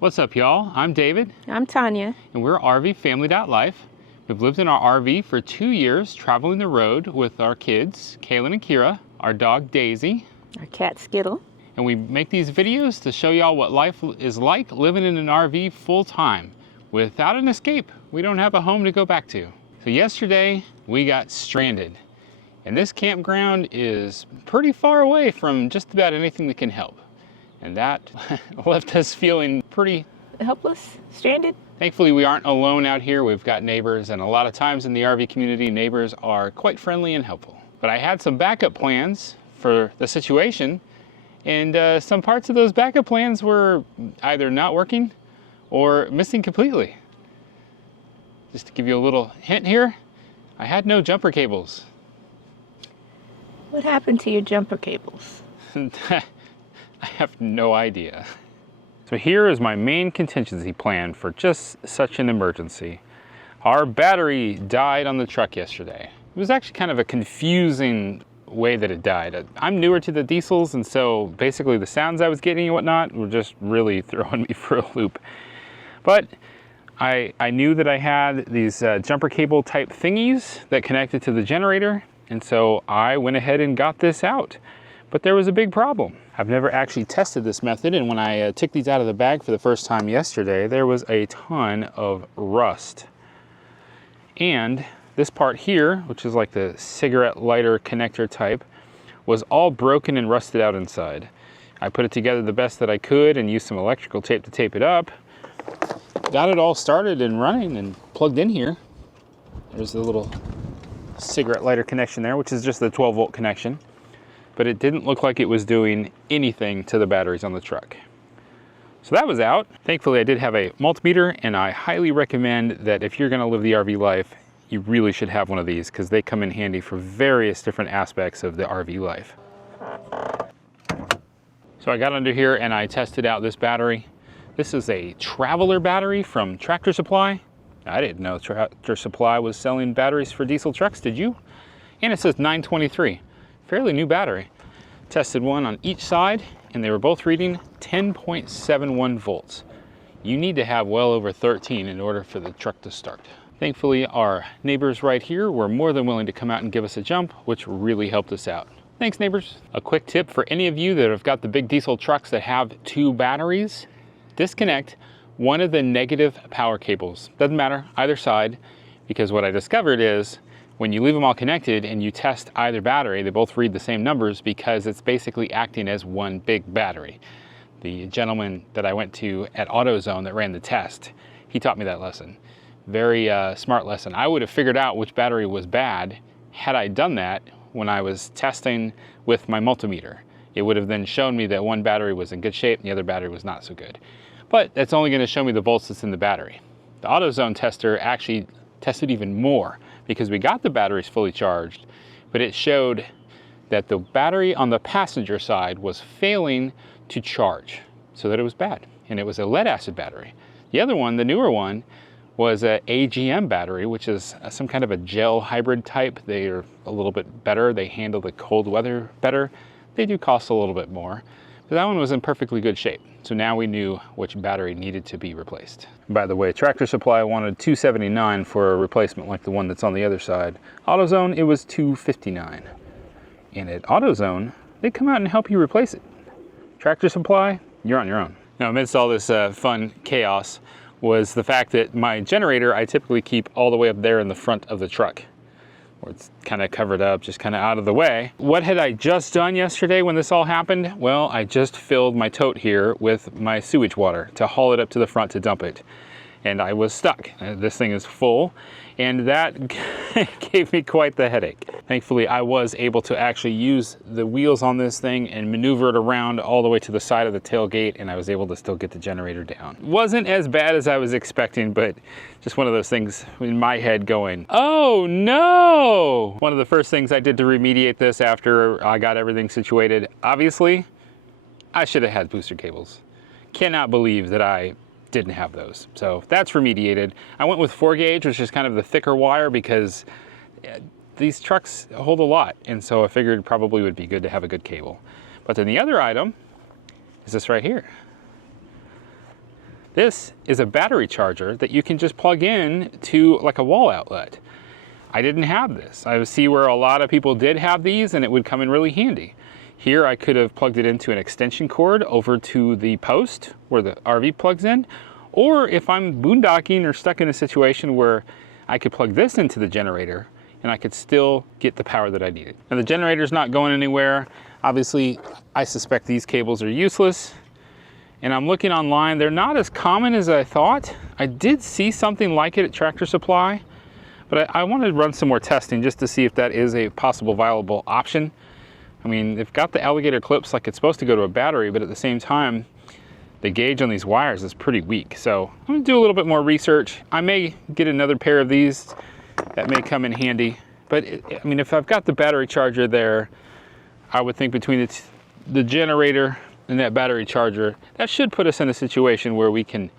What's up, y'all? I'm David. I'm Tanya. And we're RV Family.Life. We've lived in our RV for 2 years, traveling the road with our kids, Kaylin and Kira, our dog Daisy, Our cat Skittle. and we make these videos to show y'all what life is like living in an RV full time without an escape. We don't have a home to go back to. So yesterday we got stranded, and this campground is pretty far away from just about anything that can help. And that left us feeling pretty Helpless? Stranded? Thankfully, we aren't alone out here. We've got neighbors, and a lot of times in the RV community, neighbors are quite friendly and helpful. But I had some backup plans for the situation, and some parts of those backup plans were either not working or missing completely. Just to give you a little hint here, I had no jumper cables. What happened to your jumper cables? I have no idea. So here is my main contingency plan for just such an emergency. Our battery died on the truck yesterday. It was actually kind of a confusing way that it died. I'm newer to the diesels, and so basically the sounds I was getting and whatnot were just really throwing me for a loop. But I knew that I had these jumper cable type thingies that connected to the generator, and so I went ahead and got this out. But there was a big problem. I've never actually tested this method, and when I took these out of the bag for the first time yesterday, there was a ton of rust. And this part here, which is like the cigarette lighter connector type, was all broken and rusted out inside. I put it together the best that I could and used some electrical tape to tape it up. Got it all started and running and plugged in here. There's the little cigarette lighter connection there, which is just the 12-volt connection. But it didn't look like it was doing anything to the batteries on the truck. So that was out. Thankfully, I did have a multimeter, and I highly recommend that if you're gonna live the RV life, you really should have one of these because they come in handy for various different aspects of the RV life. So I got under here and I tested out this battery. This is a Traveler battery from Tractor Supply. I didn't know Tractor Supply was selling batteries for diesel trucks, did you? And it says 923. Fairly new battery. Tested one on each side, and they were both reading 10.71 volts. You need to have well over 13 in order for the truck to start. Thankfully, our neighbors right here were more than willing to come out and give us a jump, which really helped us out. Thanks, neighbors. A quick tip for any of you that have got the big diesel trucks that have 2 batteries: disconnect one of the negative power cables. Doesn't matter, either side, because what I discovered is when you leave them all connected and you test either battery, they both read the same numbers because it's basically acting as one big battery. The gentleman that I went to at AutoZone that ran the test, he taught me that lesson. Very smart lesson. I would have figured out which battery was bad had I done that when I was testing with my multimeter. It would have then shown me that one battery was in good shape and the other battery was not so good. But that's only going to show me the volts that's in the battery. The AutoZone tester actually tested even more, because we got the batteries fully charged, but it showed that the battery on the passenger side was failing to charge, so that it was bad, and it was a lead acid battery. The other one, the newer one, was a AGM battery, which is some kind of a gel hybrid type. They are a little bit better. They handle the cold weather better. They do cost a little bit more, but that one was in perfectly good shape. So now we knew which battery needed to be replaced. By the way, Tractor Supply wanted $279 for a replacement like the one that's on the other side. AutoZone, it was $259. And at AutoZone, they come out and help you replace it. Tractor Supply, you're on your own. Now, amidst all this fun chaos was the fact that my generator, I typically keep all the way up there in the front of the truck, where it's kind of covered up, just kind of out of the way. What had I just done yesterday when this all happened? Well, I just filled my tote here with my sewage water to haul it up to the front to dump it. And I was stuck. This thing is full, and that gave me quite the headache. Thankfully, I was able to actually use the wheels on this thing and maneuver it around all the way to the side of the tailgate, and I was able to still get the generator down. Wasn't as bad as I was expecting, but just one of those things in my head going, oh no! One of the first things I did to remediate this after I got everything situated, obviously, I should have had booster cables. Cannot believe that I didn't have those. So that's remediated. I went with 4 gauge, which is kind of the thicker wire, because these trucks hold a lot, and so I figured it probably would be good to have a good cable. But then the other item is this right here. This is a battery charger that you can just plug in to like a wall outlet. I didn't have this. I see where a lot of people did have these and it would come in really handy. Here I could have plugged it into an extension cord over to the post where the RV plugs in, or if I'm boondocking or stuck in a situation where I could plug this into the generator and I could still get the power that I needed. Now the generator's not going anywhere. Obviously, I suspect these cables are useless. And I'm looking online, they're not as common as I thought. I did see something like it at Tractor Supply, but I wanted to run some more testing just to see if that is a possible viable option. I mean, they've got the alligator clips like it's supposed to go to a battery, but at the same time, the gauge on these wires is pretty weak. So I'm gonna do a little bit more research. I may get another pair of these that may come in handy. But I mean, if I've got the battery charger there, I would think between the generator and that battery charger, that should put us in a situation where we can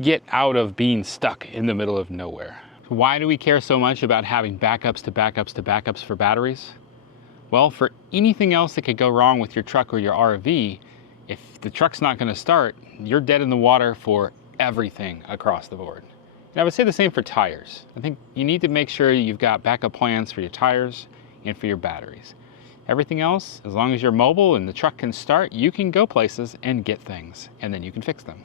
get out of being stuck in the middle of nowhere. Why do we care so much about having backups to backups to backups for batteries? Well, for anything else that could go wrong with your truck or your RV, if the truck's not going to start, you're dead in the water for everything across the board. And I would say the same for tires. I think you need to make sure you've got backup plans for your tires and for your batteries. Everything else, as long as you're mobile and the truck can start, you can go places and get things, and then you can fix them.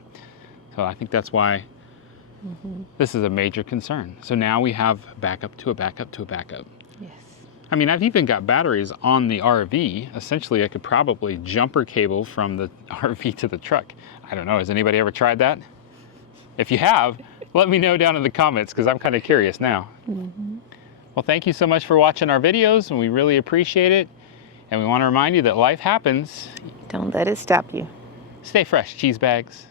So I think that's why this is a major concern. So now we have backup to a backup to a backup. Yes. I mean, I've even got batteries on the RV. Essentially, I could probably jumper cable from the RV to the truck. I don't know, has anybody ever tried that? If you have, let me know down in the comments because I'm kind of curious now. Well, thank you so much for watching our videos, and we really appreciate it. And we want to remind you that life happens. Don't let it stop you. Stay fresh, cheese bags.